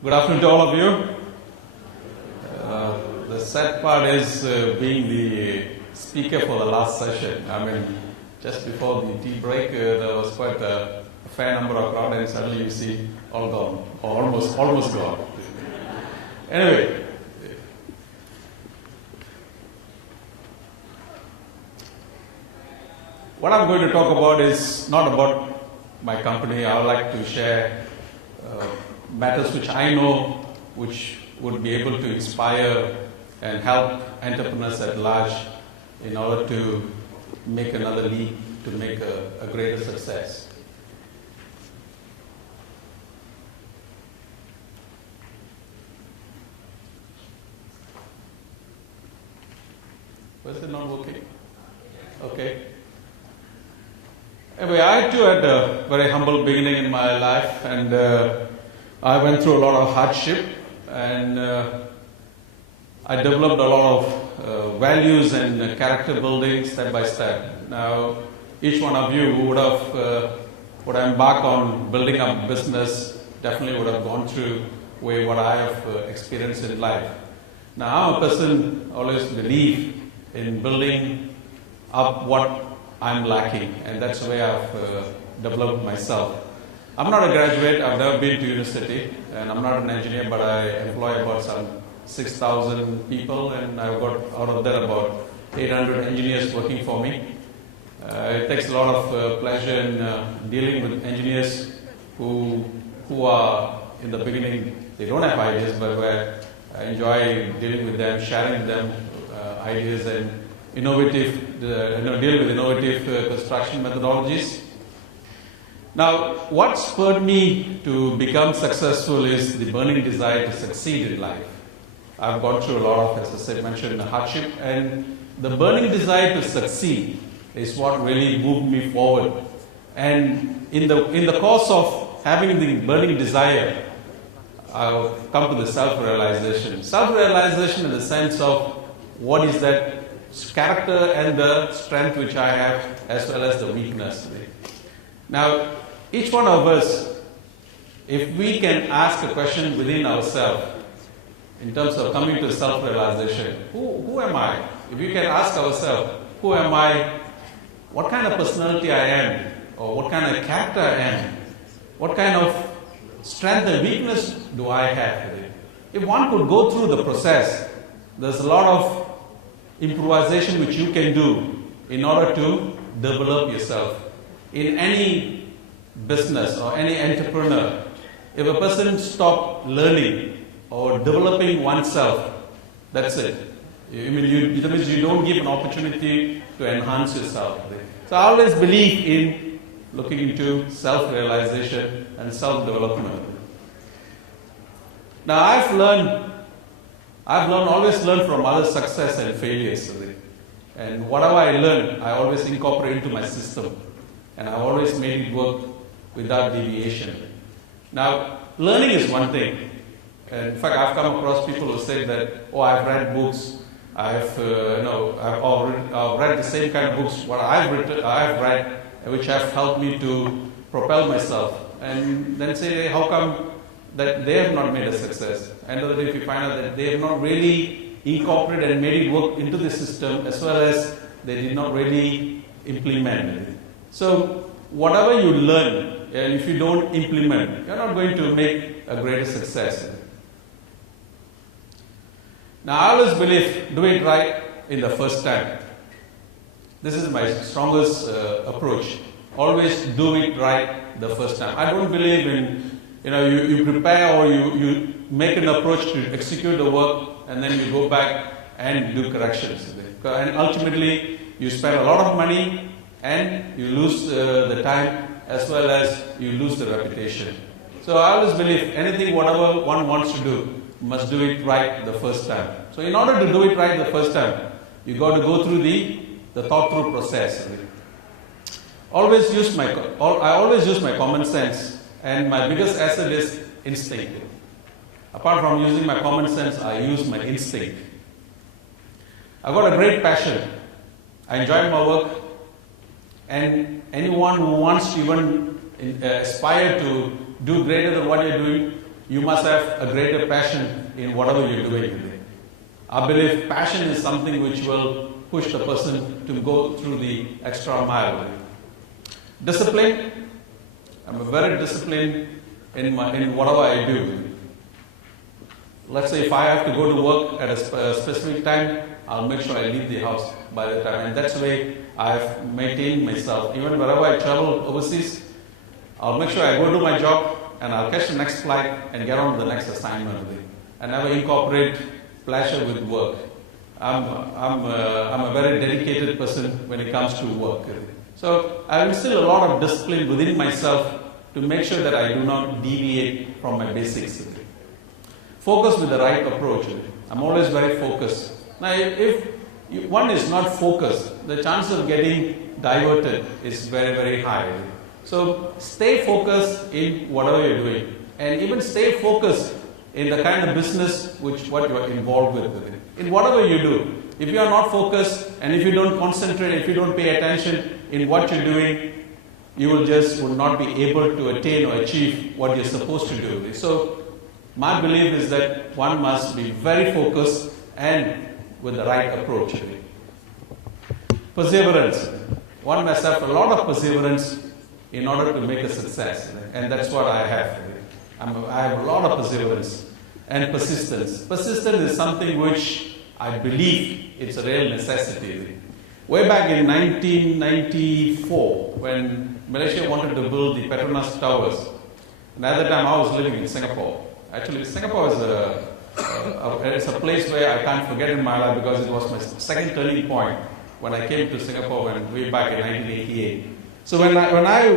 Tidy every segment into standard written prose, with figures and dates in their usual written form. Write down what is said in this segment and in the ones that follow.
Good afternoon to all of you. The sad part is being the speaker for the last session. I mean, just before the tea break, there was quite a fair number of crowd, and suddenly you see all gone, or almost gone. Anyway, what I'm going to talk about is not about my company. I would like to share matters which I know which would be able to inspire and help entrepreneurs at large in order to make another leap, to make a greater success. Was it not working? Okay. Anyway, I too had a very humble beginning in my life, and I went through a lot of hardship, and I developed a lot of values and character building step by step. Now, each one of you who would embark on building up a business definitely would have gone through what I have experienced in life. Now, I'm a person always believe in building up what I'm lacking, and that's the way I've developed myself. I'm not a graduate, I've never been to university, and I'm not an engineer, but I employ about some 6,000 people, and I've got out of that about 800 engineers working for me. It takes a lot of pleasure in dealing with engineers who are in the beginning, they don't have ideas, but where I enjoy dealing with them, sharing with them ideas and dealing with innovative construction methodologies. Now, what spurred me to become successful is the burning desire to succeed in life. I've gone through a lot of, as I mentioned, hardship, and the burning desire to succeed is what really moved me forward. And in the course of having the burning desire, I've come to the self-realization. Self-realization in the sense of what is that character and the strength which I have, as well as the weakness. Now, each one of us, if we can ask a question within ourselves, in terms of coming to self-realization, who am I? If we can ask ourselves, who am I? What kind of personality I am? Or what kind of character I am? What kind of strength and weakness do I have? If one could go through the process, there's a lot of improvisation which you can do in order to develop yourself. In any business or any entrepreneur, if a person stops learning or developing oneself, that's it. That means you don't give an opportunity to enhance yourself. So I always believe in looking into self-realization and self-development. Now I've always learned from others' success and failures. And whatever I learn, I always incorporate into my system. And I always made it work without deviation. Now, learning is one thing. And in fact, I've come across people who say that, I've read books, I've read the same kind of books what I've read, which have helped me to propel myself. And then say, how come that they have not made a success? And the other day, if you find out that they have not really incorporated and made it work into the system, as well as they did not really implement it. So, whatever you learn, and if you don't implement, you're not going to make a greater success. Now, I always believe, do it right in the first time. This is my strongest approach. Always do it right the first time. I don't believe in, you prepare or you make an approach to execute the work, and then you go back and do corrections. And ultimately, you spend a lot of money, and you lose the time, as well as you lose the reputation. So I always believe whatever one wants to do, must do it right the first time. So in order to do it right the first time, you got to go through the thought-through process. I always use my common sense, and my biggest asset is instinct. Apart from using my common sense, I use my instinct. I've got a great passion. I enjoy my work. And anyone who wants to even aspire to do greater than what you're doing, you must have a greater passion in whatever you're doing. I believe passion is something which will push the person to go through the extra mile. Discipline. I'm very disciplined in whatever I do. Let's say if I have to go to work at a specific time, I'll make sure I leave the house by the time. And that's the way I've maintained myself. Even wherever I travel overseas, I'll make sure I go do my job and I'll catch the next flight and get on to the next assignment. I never incorporate pleasure with work. I'm a very dedicated person when it comes to work. So I instill a lot of discipline within myself to make sure that I do not deviate from my basics. Focus with the right approach. I'm always very focused. Now, if one is not focused, the chance of getting diverted is very, very high. So stay focused in whatever you're doing, and even stay focused in the kind of business what you are involved with. In whatever you do, if you are not focused and if you don't concentrate, if you don't pay attention in what you're doing, you will not be able to attain or achieve what you're supposed to do. So my belief is that one must be very focused and with the right approach. Perseverance. One must have a lot of perseverance in order to make a success, and that's what I have. I have a lot of perseverance and persistence. Persistence is something which I believe it's a real necessity. Way back in 1994, when Malaysia wanted to build the Petronas Towers, and at that time I was living in Singapore. Actually, Singapore is it's a place where I can't forget in my life because it was my second turning point when I came to Singapore way back in 1988. So when I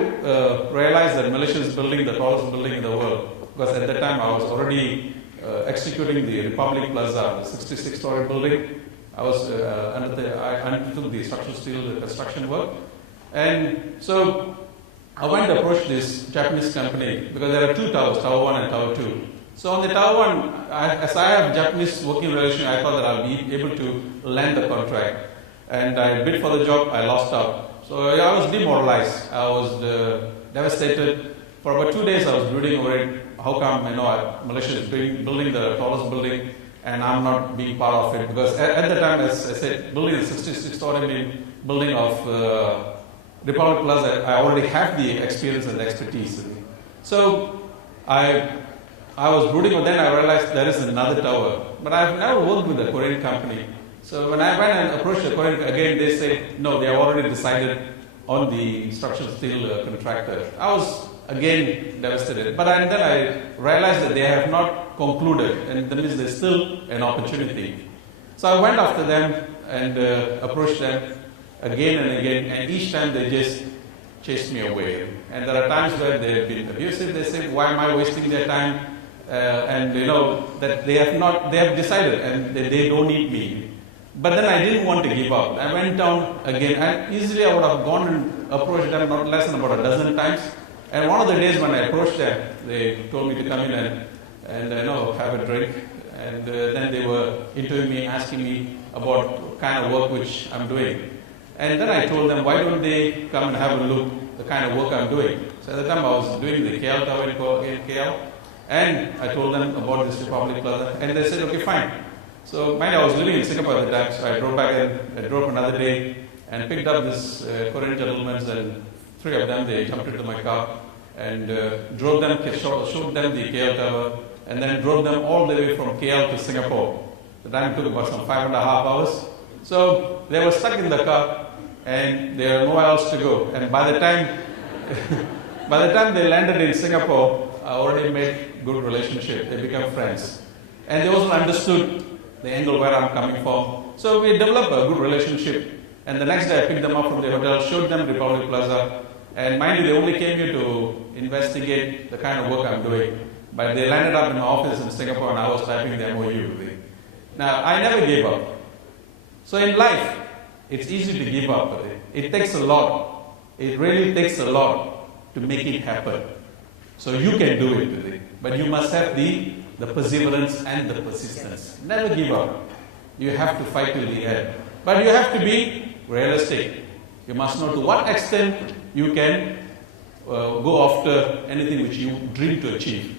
realized that Malaysia is building the tallest building in the world, because at that time I was already executing the Republic Plaza, the 66-story building. I undertook the structural steel construction work. And so I went to approach this Japanese company because there are two towers, Tower 1 and Tower 2. So on the Tower 1, as I have Japanese working relation, I thought that I'll be able to land the contract. And I bid for the job, I lost out. So I was demoralized. I was devastated. For about 2 days I was brooding over it. How come, Malaysia is building the tallest building and I'm not being part of it? Because at the time, as I said, building a 66-story building of Republic Plaza, I already have the experience and the expertise. So I was brooding, but then I realized there is another tower. But I've never worked with a Korean company. So when I went and approached the Korean, again they said, no, they have already decided on the structural steel contractor. I was again devastated. But then I realized that they have not concluded, and that means there's still an opportunity. So I went after them and approached them again and again, and each time they just chased me away. And there are times where they have been abusive. They say, why am I wasting their time? And that they have decided and they don't need me. But then I didn't want to give up. I went down again, and easily I would have gone and approached them not less than about a dozen times. And one of the days when I approached them, they told me to come in and have a drink. And then they were interviewing me, asking me about the kind of work which I'm doing. And then I told them, why don't they come and have a look at the kind of work I'm doing? So at the time I was doing the KL Tower in KL. And I told them about this Republic Plaza. And they said, okay, fine. So mind I was living in Singapore at the time, so I drove back and I drove another day and picked up this Korean gentlemen, and three of them, they jumped into my car and showed them the KL Tower, and then drove them all the way from KL to Singapore. The time took about some 5.5 hours. So they were stuck in the car and there was nowhere else to go. And by the time they landed in Singapore, I already made good relationship. They became friends. And they also understood the angle where I'm coming from. So we developed a good relationship. And the next day I picked them up from the hotel, showed them Republic Plaza. And mind you, they only came here to investigate the kind of work I'm doing. But they landed up in my office in Singapore and I was typing the MOU. Now, I never gave up. So in life, it's easy to give up. It takes a lot. It really takes a lot to make it happen. So you can do it. But you must have the perseverance and the persistence. Never give up. You have to fight till the end. But you have to be realistic. You must know to what extent you can go after anything which you dream to achieve.